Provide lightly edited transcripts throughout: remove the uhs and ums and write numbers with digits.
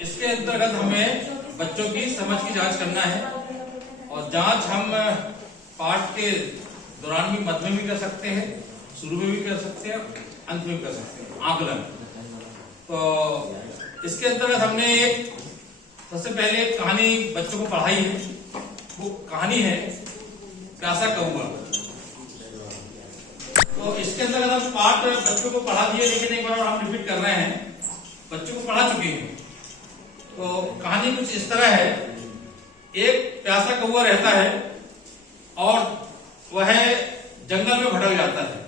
इसके अंतर्गत हमें बच्चों की समझ की जांच करना है और जांच हम पाठ के दौरान भी, मध्य में भी कर सकते हैं, शुरू में भी कर सकते हैं, अंत में भी कर सकते हैं। आकलन, तो इसके अंतर्गत हमने एक सबसे पहले कहानी बच्चों को पढ़ाई है। वो कहानी है प्यासा कौवा। तो इसके अंतर्गत हम पाठ बच्चों को पढ़ा दिए, लेकिन एक बार और हम रिपीट कर रहे हैं। बच्चों को पढ़ा चुके हैं। तो कहानी कुछ इस तरह है। एक प्यासा कौवा रहता है और वह जंगल में भटक जाता है।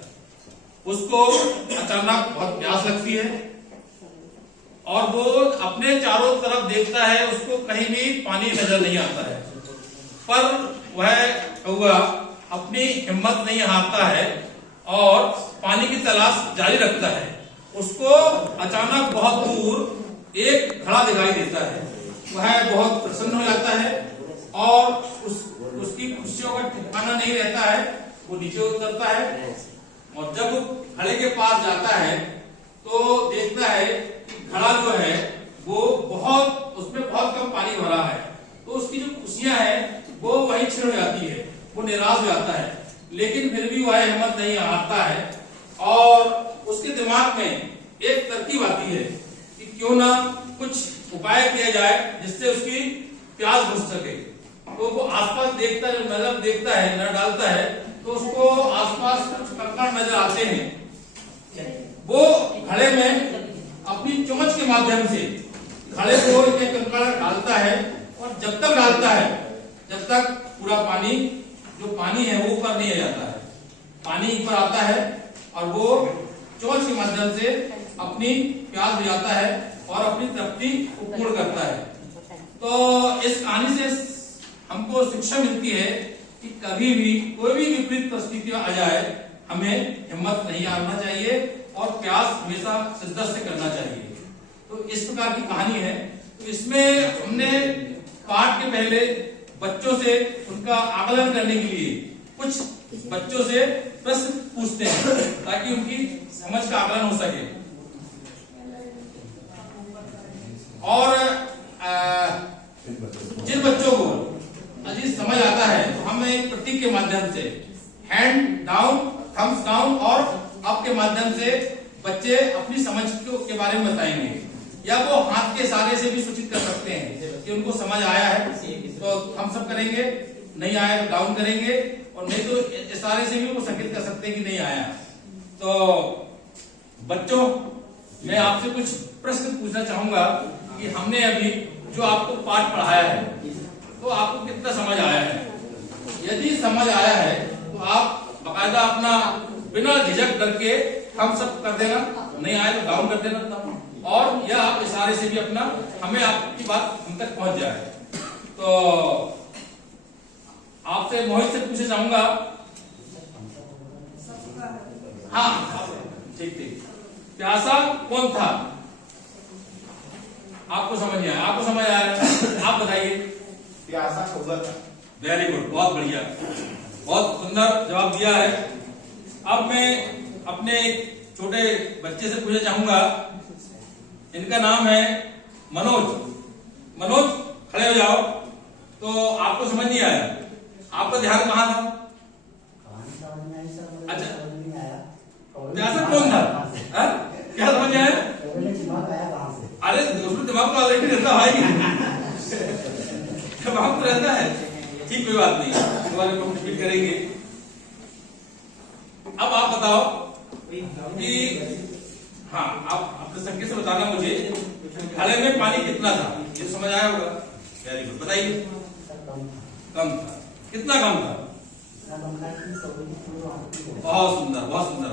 उसको अचानक बहुत प्यास लगती है और वो अपने चारों तरफ देखता है, उसको कहीं भी पानी नजर नहीं आता है। पर वह कौवा अपनी हिम्मत नहीं हारता है और पानी की तलाश जारी रखता है। उसको अचानक बहुत दूर एक घड़ा दिखाई देता है। वह बहुत प्रसन्न हो जाता है और उसकी खुशियों का ठिकाना नहीं रहता है। वो नीचे उतरता है और जब घड़े के पास जाता है तो देखता है कि घड़ा जो है वो उसमें बहुत कम पानी भरा है। तो उसकी जो खुशियां हैं वो वहीं छिड़ जाती है। वो निराश हो जाता है, लेकिन फिर भी वह हिम्मत नहीं हारता है और उसके दिमाग में एक तरकीब आती है कि क्यों ना कुछ उपाय किया जाए जिससे उसकी प्यास बुझ सके। तो वो आसपास देखता है, नजर देखता है, नजर डालता है, तो उसको आसपास कुछ कंकड़ नजर आते हैं। वो घड़े में अपनी चोंच के माध्यम से घड़े को एक कंकड़ डालता है और जब तक डालता है जब तक पूरा पानी जो पानी है वो ऊपर नहीं आ जाता है। पानी ऊपर आता है और वो चोंच के माध्यम से अपनी प्यास बुझाता है और अपनी तृप्ति को पूर्ण करता है। तो इस कहानी से हमको शिक्षा मिलती है कि कभी भी कोई भी विपरीत परिस्थितियां आ जाए, हमें हिम्मत नहीं हारना चाहिए और प्रयास हमेशा शिद्दत से करना चाहिए। तो इस प्रकार की कहानी है। तो इसमें हमने पाठ के पहले बच्चों से उनका आकलन करने के लिए कुछ बच्चों से प्रश्न पूछते हैं ताकि उनकी समझ का आकलन हो सके। और जिन बच्चों को अजीज समझ आता है तो हम एक प्रतीक के माध्यम से हैंड डाउन, थम्स डाउन और अप के माध्यम से बच्चे अपनी समझ के बारे में बताएंगे, या वो हाथ के इशारे से भी सूचित कर सकते हैं कि उनको समझ आया है तो थम्स अप करेंगे, नहीं आया तो डाउन करेंगे, और नहीं तो इशारे से भी वो संकेत कर सकते हैं कि नहीं आया। तो बच्चों, मैं आपसे कुछ प्रश्न पूछना चाहूंगा कि हमने अभी जो आपको पाठ पढ़ाया है तो आपको कितना समझ आया है। यदि समझ आया है तो आप बाकायदा अपना बिना झिझक करके हम सब कर देना, नहीं आए तो डाउन कर देना, और या आप इशारे से भी अपना हमें आपकी बात हम तक पहुंच जाए। तो आपसे मोहित से पूछना चाहूंगा। हाँ ठीक ठीक। प्यासा कौन था? आपको समझ नहीं आया? आपको समझ आया? आप बताइए। प्यासा कौवा था। वेरी गुड, बहुत बढ़िया, बहुत सुंदर जवाब दिया है। अब मैं अपने छोटे बच्चे से पूछना चाहूंगा। इनका नाम है मनोज। मनोज, खड़े हो जाओ। तो आपको समझ नहीं आया? आपका ध्यान कहाँ था? अच्छा, प्यासा कौन था? क्या समझ आया? अरे दूसरे दिमाग में ऑलरेडी रहता भाई, दिमाग तो रहता है। ठीक, कोई बात नहीं, दोबारा रिपीट करेंगे। अब आप बताओ कि हाँ, आप अपने संकेत से बताना मुझे, घड़े में पानी कितना था? ये समझ आया होगा। वेरी गुड, बताइए। कम था। कितना कम था? बहुत सुंदर, बहुत सुंदर।